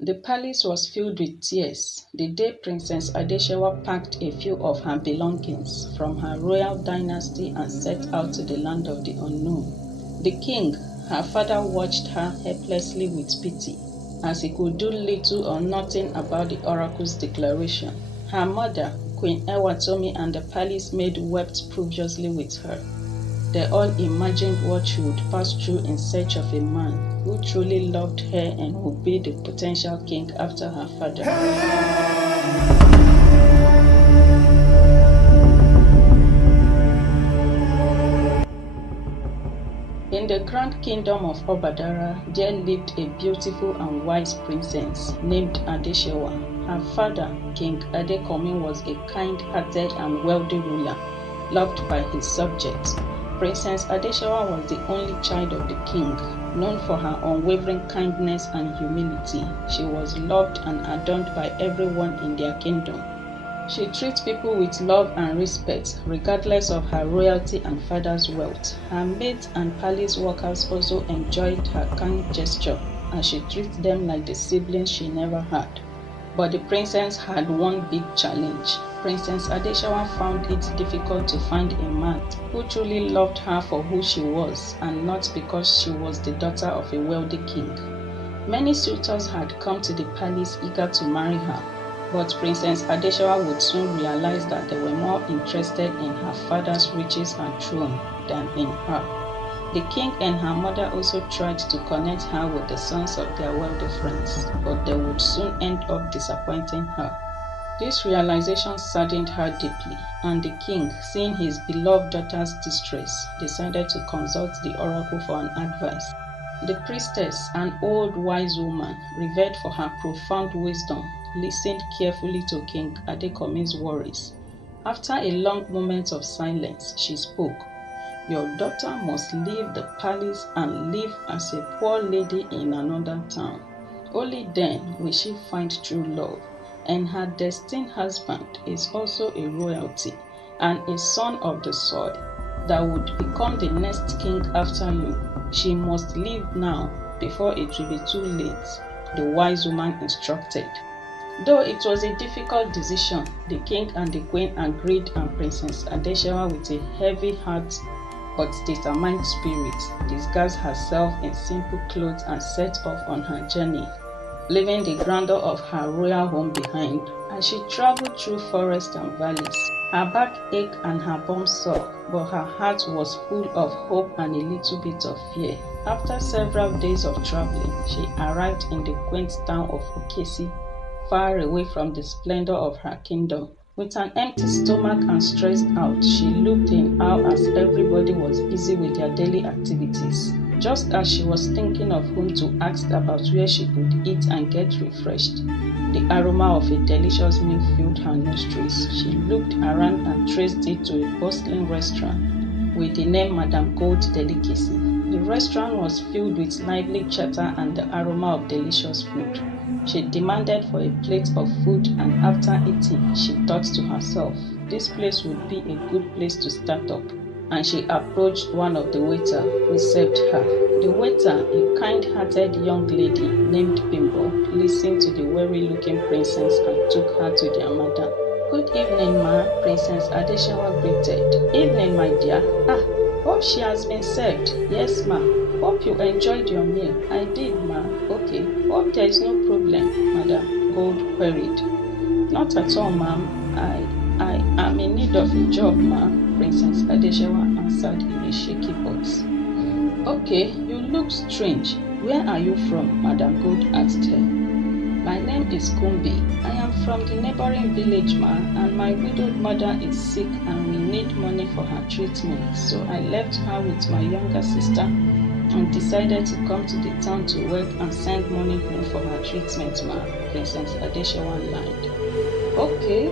The palace was filled with tears the day Princess Adeshewa packed a few of her belongings from her royal dynasty and set out to the land of the unknown. The king, her father, watched her helplessly with pity, as he could do little or nothing about the oracle's declaration. Her mother, Queen Ewatomi, and the palace maid wept profusely with her. They all imagined what she would pass through in search of a man who truly loved her and would be the potential king after her father. In the grand kingdom of Obadara, there lived a beautiful and wise princess named Adeshewa. Her father, King Adekomi, was a kind-hearted and wealthy ruler, loved by his subjects. Princess Adeshewa was the only child of the king. Known for her unwavering kindness and humility, she was loved and adored by everyone in their kingdom. She treats people with love and respect, regardless of her royalty and father's wealth. Her maids and palace workers also enjoyed her kind gesture, as she treats them like the siblings she never had. But the princess had one big challenge. Princess Adeshewa found it difficult to find a man who truly loved her for who she was, and not because she was the daughter of a wealthy king. Many suitors had come to the palace eager to marry her, but Princess Adeshewa would soon realize that they were more interested in her father's riches and throne than in her. The king and her mother also tried to connect her with the sons of their wealthy friends, but they would soon end up disappointing her. This realization saddened her deeply, and the king, seeing his beloved daughter's distress, decided to consult the oracle for an advice. The priestess, an old wise woman, revered for her profound wisdom, listened carefully to King Adekomi's worries. After a long moment of silence, she spoke. Your daughter must leave the palace and live as a poor lady in another town. Only then will she find true love, and her destined husband is also a royalty and a son of the soil that would become the next king after you. She must leave now before it will be too late, the wise woman instructed. Though it was a difficult decision, the king and the queen agreed, and Princess Adeshewa, with a heavy heart but determined spirit, disguised herself in simple clothes and set off on her journey, leaving the grandeur of her royal home behind. As she traveled through forests and valleys, her back ached and her bones sore, but her heart was full of hope and a little bit of fear. After several days of traveling, she arrived in the quaint town of Okesi, far away from the splendor of her kingdom. With an empty stomach and stressed out, she looked in awe as everybody was busy with their daily activities. Just as she was thinking of whom to ask about where she could eat and get refreshed, the aroma of a delicious meal filled her nostrils. She looked around and traced it to a bustling restaurant with the name Madame Gold Delicacy. The restaurant was filled with lively chatter and the aroma of delicious food. She demanded for a plate of food, and after eating, she thought to herself, this place would be a good place to start up, and she approached one of the waiters who served her. The waiter, a kind-hearted young lady named Bimbo, listened to the weary-looking princess and took her to their madam. Good evening, ma, Princess Adeshewa greeted. Evening, my dear. Hope she has been served. Yes, ma. Hope you enjoyed your meal. I did, ma. Okay. Hope there is no problem, Madam Gold queried. Not at all, ma'am. I am in need of a job, ma, Princess Adeshewa answered in a shaky voice. Okay, you look strange. Where are you from? Madam Gold asked her. My name is Kumbi. I am from the neighboring village, ma, and my widowed mother is sick and we need money for her treatment. So I left her with my younger sister and decided to come to the town to work and send money home for her treatment, ma, Princess Adeshewa lied. Okay.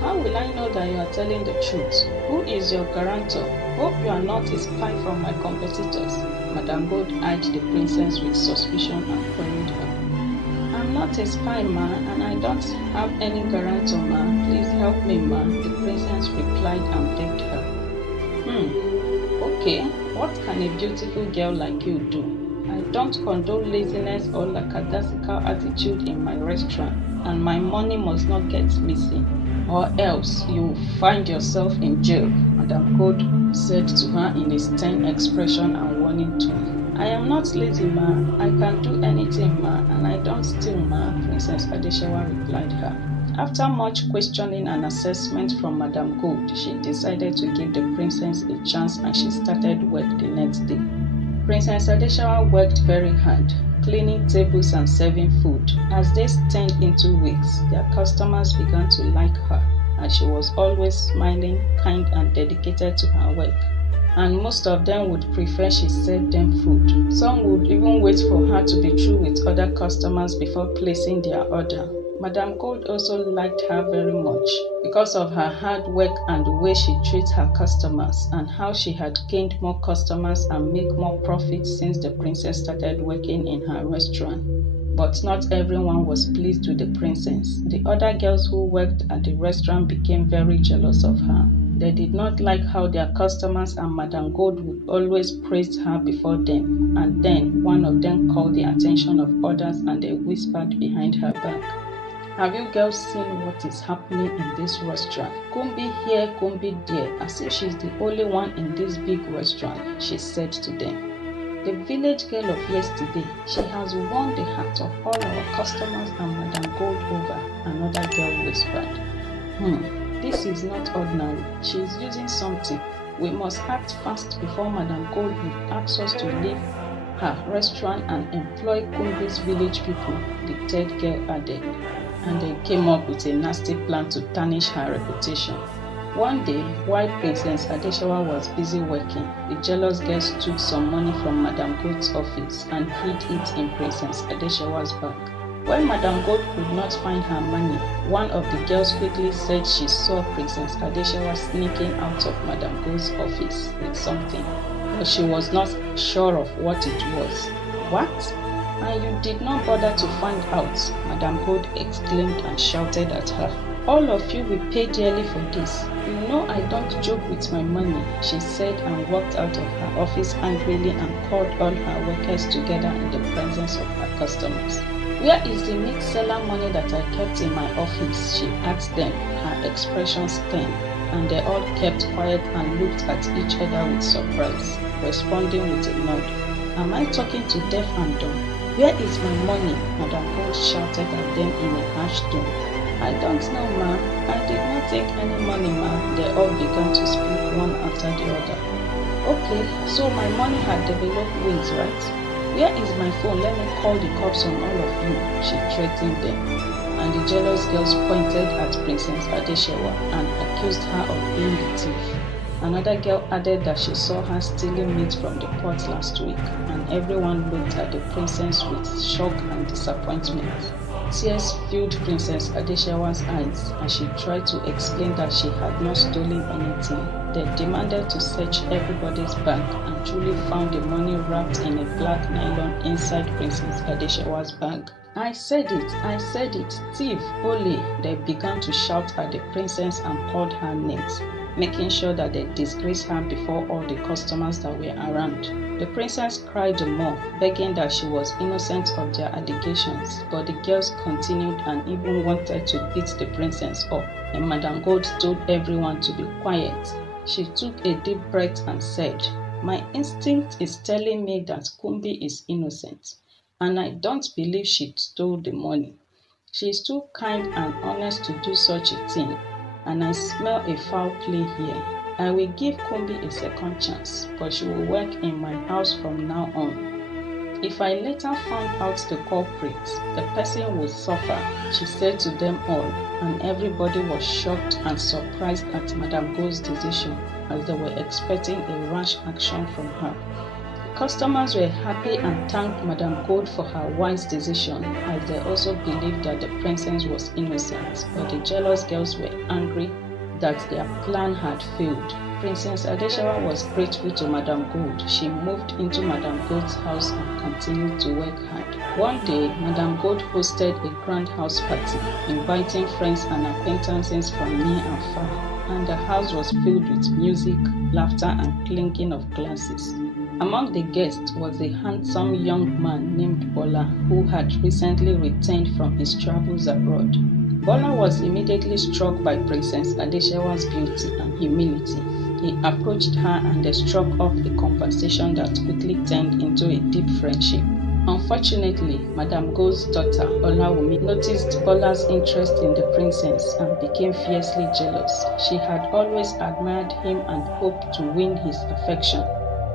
How will I know that you are telling the truth? Who is your guarantor? Hope you are not a spy from my competitors. Madame Gold eyed the princess with suspicion and queried her. I'm not a spy, ma, and I don't have any guarantor, ma. Please help me, ma, the princess replied and begged her. Okay, what can a beautiful girl like you do? I don't condone laziness or lackadaisical attitude in my restaurant, and my money must not get missing, or else you find yourself in jail, Madam Gold said to her in a stern expression and warning tone. I am not lazy, ma. I can do anything, ma, and I don't steal, ma, Princess Adeshewa replied her. After much questioning and assessment from Madam Gold, she decided to give the princess a chance and she started work the next day. Princess Adeshewa worked very hard, cleaning tables and serving food. As days turned into weeks, their customers began to like her, and she was always smiling, kind, and dedicated to her work. And most of them would prefer she served them food. Some would even wait for her to be through with other customers before placing their order. Madam Gold also liked her very much because of her hard work and the way she treats her customers, and how she had gained more customers and make more profits since the princess started working in her restaurant. But not everyone was pleased with the princess. The other girls who worked at the restaurant became very jealous of her. They did not like how their customers and Madam Gold would always praise her before them, and then one of them called the attention of others and they whispered behind her back. Have you girls seen what is happening in this restaurant? Kumbi here, Kumbi there, as if she's the only one in this big restaurant, she said to them. The village girl of yesterday, she has won the heart of all our customers and Madam Gold over, another girl whispered. This is not ordinary. She is using something. We must act fast before Madam Gold will ask us to leave her restaurant and employ Kumbi's village people, the third girl added. And they came up with a nasty plan to tarnish her reputation. One day, while Princess Adeshewa was busy working, the jealous girls took some money from Madam Gold's office and hid it in Princess Adeshewa's bag. When Madam Gold could not find her money, one of the girls quickly said she saw Princess Adeshewa sneaking out of Madam Gold's office with something, but she was not sure of what it was. What? And you did not bother to find out, Madam Gold exclaimed and shouted at her. All of you will pay dearly for this. You know I don't joke with my money, she said and walked out of her office angrily and called all her workers together in the presence of her customers. Where is the meat seller money that I kept in my office? She asked them, her expression stern, and they all kept quiet and looked at each other with surprise, responding with a nod. Am I talking to deaf and dumb? Where is my money? Madam Gold shouted at them in a harsh tone. I don't know, ma'am. I did not take any money, ma'am. They all began to speak one after the other. Okay, so my money had developed wings, right? Where is my phone? Let me call the cops on all of you, she threatened them. And the jealous girls pointed at Princess Adeshewa and accused her of being the thief. Another girl added that she saw her stealing meat from the pot last week, and everyone looked at the princess with shock and disappointment. Tears filled Princess Adeshewa's eyes as she tried to explain that she had not stolen anything. They demanded to search everybody's bag and truly found the money wrapped in a black nylon inside Princess Adeshewa's bag. I said it, thief, Ole, they began to shout at the princess and called her names, making sure that they disgraced her before all the customers that were around. The princess cried the more, begging that she was innocent of their allegations, but the girls continued and even wanted to beat the princess up, and Madam Gold told everyone to be quiet. She took a deep breath and said, my instinct is telling me that Kumbi is innocent, and I don't believe she stole the money. She is too kind and honest to do such a thing, and I smell a foul play here. I will give Kumbi a second chance, but she will work in my house from now on. If I later found out the culprit, the person will suffer, she said to them all, and everybody was shocked and surprised at Madam Gold's decision, as they were expecting a rash action from her. Customers were happy and thanked Madam Gold for her wise decision, as they also believed that the princess was innocent, but the jealous girls were angry that their plan had failed. Princess Adeshewa was grateful to Madam Gold. She moved into Madam Gold's house and continued to work hard. One day, Madam Gold hosted a grand house party, inviting friends and acquaintances from near and far, and the house was filled with music, laughter, and clinking of glasses. Among the guests was a handsome young man named Bola who had recently returned from his travels abroad. Bola was immediately struck by Princess Adeshewa's beauty and humility. He approached her and they struck off a conversation that quickly turned into a deep friendship. Unfortunately, Madame Gold's daughter, Olawumi, noticed Bola's interest in the princess and became fiercely jealous. She had always admired him and hoped to win his affection.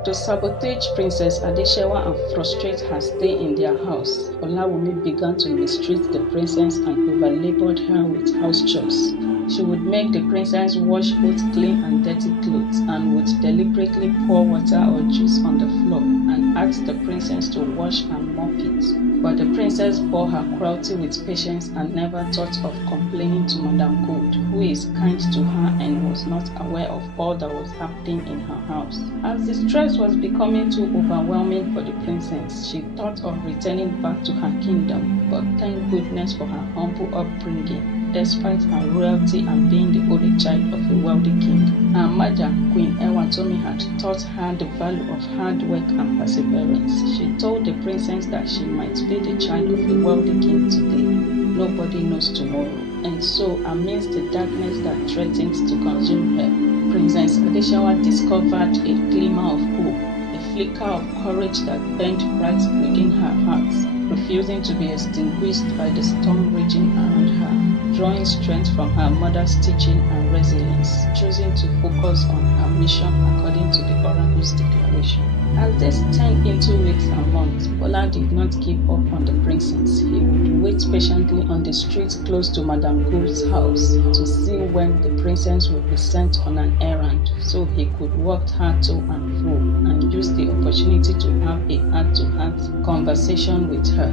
To sabotage Princess Adeshewa and frustrate her stay in their house, Olawumi began to mistreat the princess and overlabored her with house chores. She would make the princess wash both clean and dirty clothes and would deliberately pour water or juice on the floor and ask the princess to wash and mop it. But the princess bore her cruelty with patience and never thought of complaining to Madame Gold, who is kind to her and was not aware of all that was happening in her house. As the stress was becoming too overwhelming for the princess, she thought of returning back to her kingdom, but thank goodness for her humble upbringing. Despite her royalty and being the only child of a wealthy king, her mother, Queen Ewatomi, had taught her the value of hard work and perseverance. She told the princess that she might be the child of a wealthy king today. Nobody knows tomorrow. And so, amidst the darkness that threatens to consume her, Princess Adeshewa discovered a glimmer of hope, a flicker of courage that burned bright within her heart, refusing to be extinguished by the storm raging around her, drawing strength from her mother's teaching and resilience, choosing to focus on her mission according to the oracle's declaration. As this turned into weeks and months, Bola did not give up on the princess. He would wait patiently on the street close to Madame Gould's house to see when the princess would be sent on an errand, so he could walk her to and fro and use the opportunity to have a heart-to-heart conversation with her.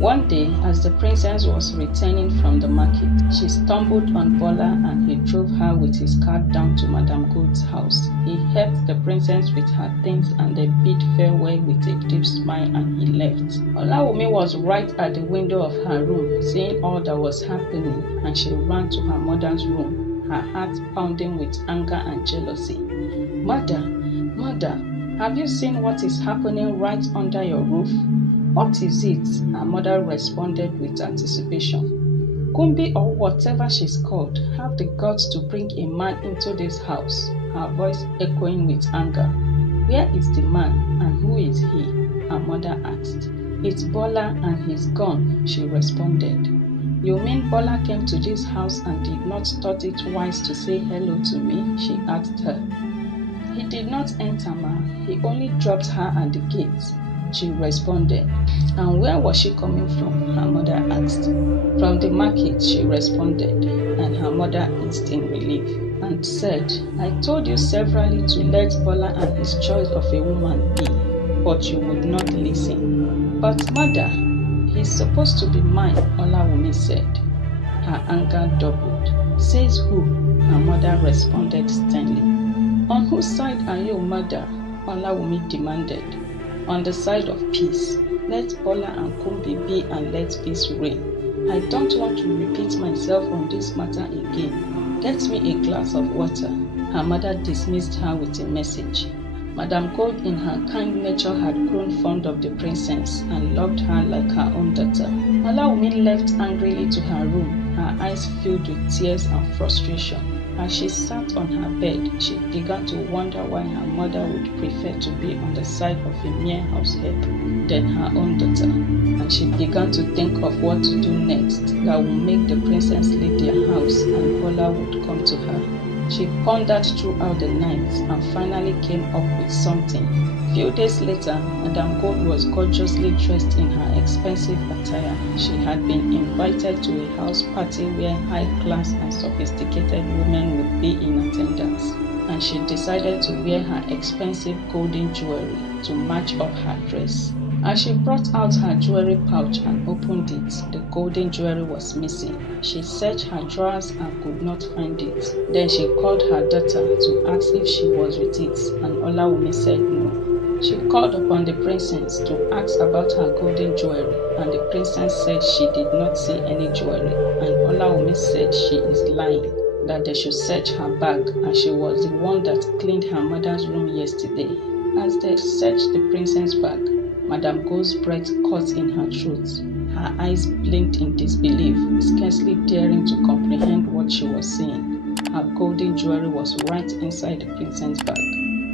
One day, as the princess was returning from the market, she stumbled on Bola and he drove her with his cart down to Madame Gould's house. He helped the princess with her things and they bid farewell with a deep smile and he left. Olawumi was right at the window of her room, seeing all that was happening, and she ran to her mother's room, her heart pounding with anger and jealousy. Mother, have you seen what is happening right under your roof? What is it? Her mother responded with anticipation. Kumbi, or whatever she's called, have the guts to bring a man into this house, her voice echoing with anger. Where is the man and who is he? Her mother asked. It's Bola and he's gone, she responded. You mean Bola came to this house and did not thought it wise to say hello to me? She asked her. He did not enter, ma. He only dropped her at the gate, she responded. And where was she coming from? Her mother asked. From the market, she responded, and her mother hissed in relief and said, I told you severally to let Bola and his choice of a woman be, but you would not listen. But mother, he's supposed to be mine, Olawumi said. Her anger doubled. Says who? Her mother responded sternly. On whose side are you, mother? Olawumi demanded. On the side of peace. Let Bola and Kumbi be and let peace reign. I don't want to repeat myself on this matter again. Get me a glass of water. Her mother dismissed her with a message. Madame Gold in her kind nature had grown fond of the princess and loved her like her own daughter. Olawumi left angrily to her room, her eyes filled with tears and frustration. As she sat on her bed, she began to wonder why her mother would prefer to be on the side of a mere househelp than her own daughter, and she began to think of what to do next that would make the princess leave their house and Bola would come to her. She pondered throughout the night and finally came up with something. A few days later, Madame Gold was gorgeously dressed in her expensive attire. She had been invited to a house party where high-class and sophisticated women would be in attendance, and she decided to wear her expensive golden jewelry to match up her dress. As she brought out her jewelry pouch and opened it, the golden jewelry was missing. She searched her drawers and could not find it. Then she called her daughter to ask if she was with it, and Olawumi said no. She called upon the princess to ask about her golden jewelry, and the princess said she did not see any jewelry, and Olawumi said she is lying, that they should search her bag, and she was the one that cleaned her mother's room yesterday. As they searched the princess' bag, Madame Gold's breath caught in her throat. Her eyes blinked in disbelief, scarcely daring to comprehend what she was seeing. Her golden jewelry was right inside the princess' bag.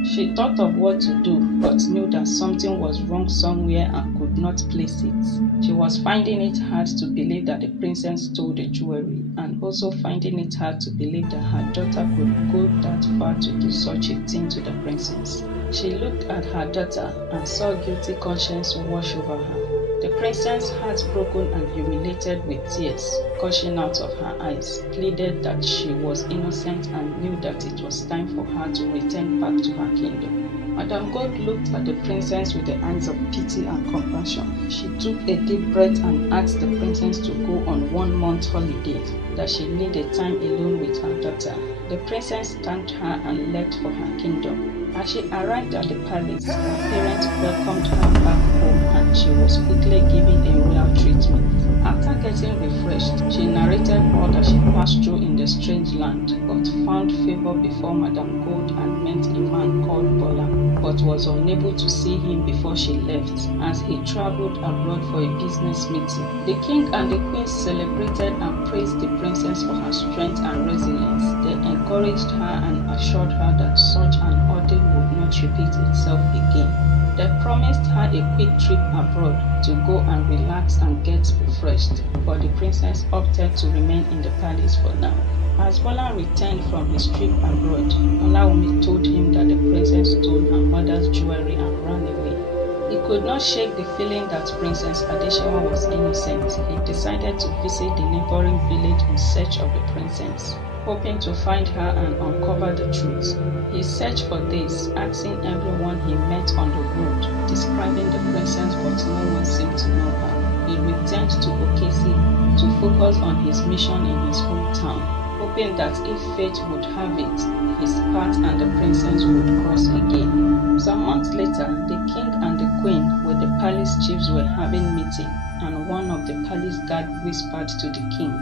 She thought of what to do, but knew that something was wrong somewhere and could not place it. She was finding it hard to believe that the princess stole the jewelry, and also finding it hard to believe that her daughter could go that far to do such a thing to the princess. She looked at her daughter and saw guilty conscience wash over her. The princess, heartbroken and humiliated with tears gushing out of her eyes, pleaded that she was innocent and knew that it was time for her to return back to her kingdom. Madame Gold looked at the princess with the eyes of pity and compassion. She took a deep breath and asked the princess to go on 1 month holiday, that she needed time alone with her daughter. The princess thanked her and left for her kingdom. As she arrived at the palace, her parents welcomed her back home and she was quickly given a royal treatment. After getting refreshed, she narrated all that she passed through in the strange land, but found favor before Madame Gold and met a man called Bola, but was unable to see him before she left, as he traveled abroad for a business meeting. The king and the queen celebrated and praised the princess for her strength and resilience. They encouraged her and assured her that such an ordeal would not repeat itself again. They promised her a quick trip abroad to go and relax and get refreshed, but the princess opted to remain in the palace for now. As Bola returned from his trip abroad, Olaomi told him that the princess stole her mother's jewelry and ran away. He could not shake the feeling that Princess Adeshewa was innocent. He decided to visit the neighboring village in search of the princess, hoping to find her and uncover the truth. He searched for days, asking everyone he met on the road, describing the princess, but no one seemed to know her. He returned to Okesi to focus on his mission in his hometown, hoping that if fate would have it, his path and the princess would cross again. Some months later, the king and the queen with the palace chiefs were having meeting, and one of the palace guard whispered to the king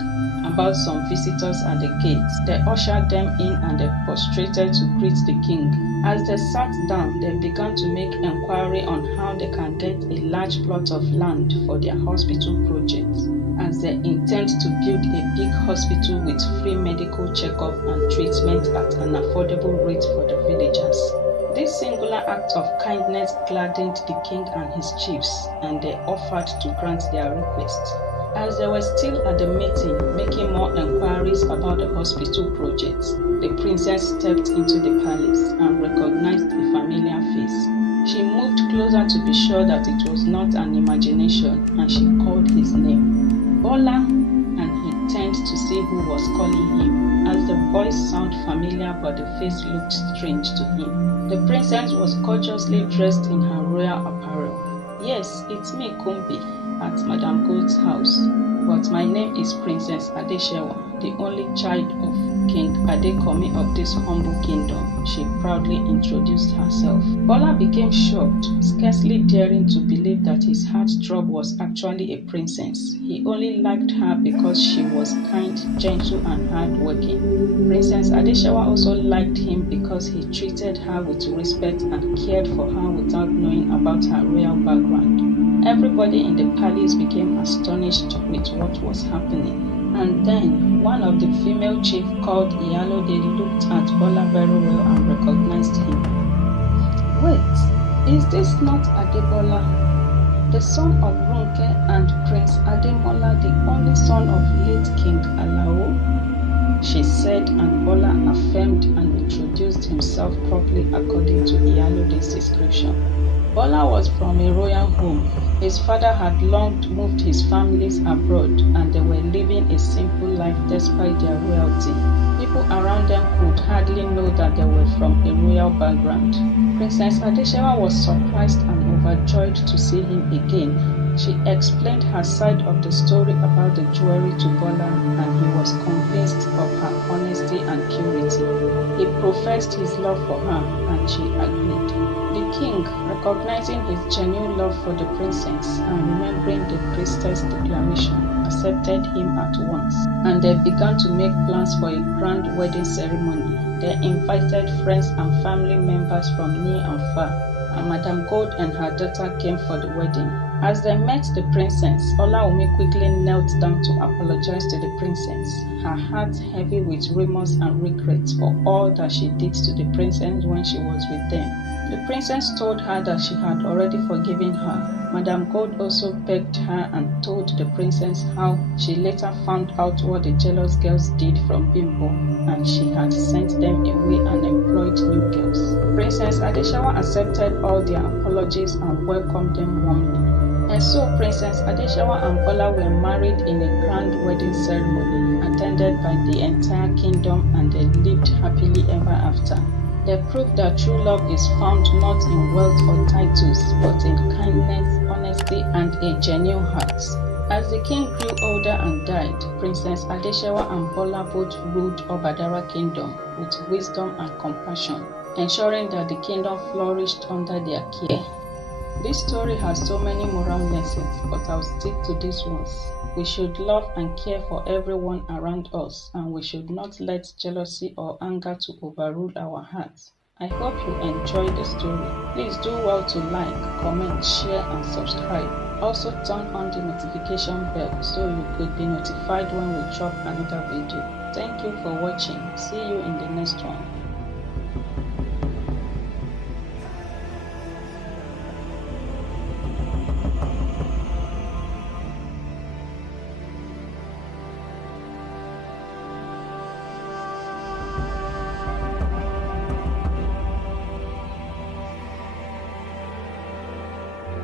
about some visitors at the gates. They ushered them in and they prostrated to greet the king. As they sat down, they began to make inquiry on how they can get a large plot of land for their hospital project, as they intend to build a big hospital with free medical checkup and treatment at an affordable rate for the villagers. This singular act of kindness gladdened the king and his chiefs, and they offered to grant their request. As they were still at the meeting, making more inquiries about the hospital project, the princess stepped into the palace and recognized a familiar face. She moved closer to be sure that it was not an imagination, and she called his name, Bola, and he turned to see who was calling him. As the voice sounded familiar but the face looked strange to him. The princess was gorgeously dressed in her royal apparel. Yes, it's me, Kumbi, at Madame Gold's house, but my name is Princess Adeshewa, the only child of King Adekomi of this humble kingdom, she proudly introduced herself. Bola became shocked, scarcely daring to believe that his heartthrob was actually a princess. He only liked her because she was kind, gentle, and hardworking. Princess Adeshewa also liked him because he treated her with respect and cared for her without knowing about her royal background. Everybody in the palace became astonished with what was happening. And then, one of the female chiefs called Iyalode looked at Bola very well and recognized him. Wait, is this not Adebola, the son of Ronke and Prince Ademola, the only son of late King Alao? She said, and Bola affirmed and introduced himself properly according to Iyalode's description. Bola was from a royal home. His father had long moved his families abroad, and they were living a simple life despite their royalty. People around them could hardly know that they were from a royal background. Princess Adeshewa was surprised and overjoyed to see him again. She explained her side of the story about the jewelry to Bola, and he was convinced of her honesty and purity. He professed his love for her, and she agreed. The king, recognizing his genuine love for the princess and remembering the priestess' declaration, accepted him at once, and they began to make plans for a grand wedding ceremony. They invited friends and family members from near and far, Madam Gold and her daughter came for the wedding. As they met the princess, Olaomi quickly knelt down to apologize to the princess, her heart heavy with remorse and regret for all that she did to the princess when she was with them. The princess told her that she had already forgiven her. Madam Gold also begged her and told the princess how she later found out what the jealous girls did from Bimbo, and she had sent them away and employed new girls. Princess Adeshawa accepted all their apologies and welcomed them warmly. And so Princess Adeshawa and Bola were married in a grand wedding ceremony attended by the entire kingdom, and they lived happily ever after. They proved that true love is found not in wealth or titles, but in kindness, honesty, and a genuine heart. As the king grew older and died, Princess Adeshawa and Bola both ruled Obadara kingdom with wisdom and compassion, ensuring that the kingdom flourished under their care. This story has so many moral lessons, but I'll stick to these ones. We should love and care for everyone around us, and we should not let jealousy or anger to overrule our hearts. I hope you enjoyed the story. Please do well to like, comment, share, and subscribe. Also turn on the notification bell so you could be notified when we drop another video. Thank you for watching. See you in the next one.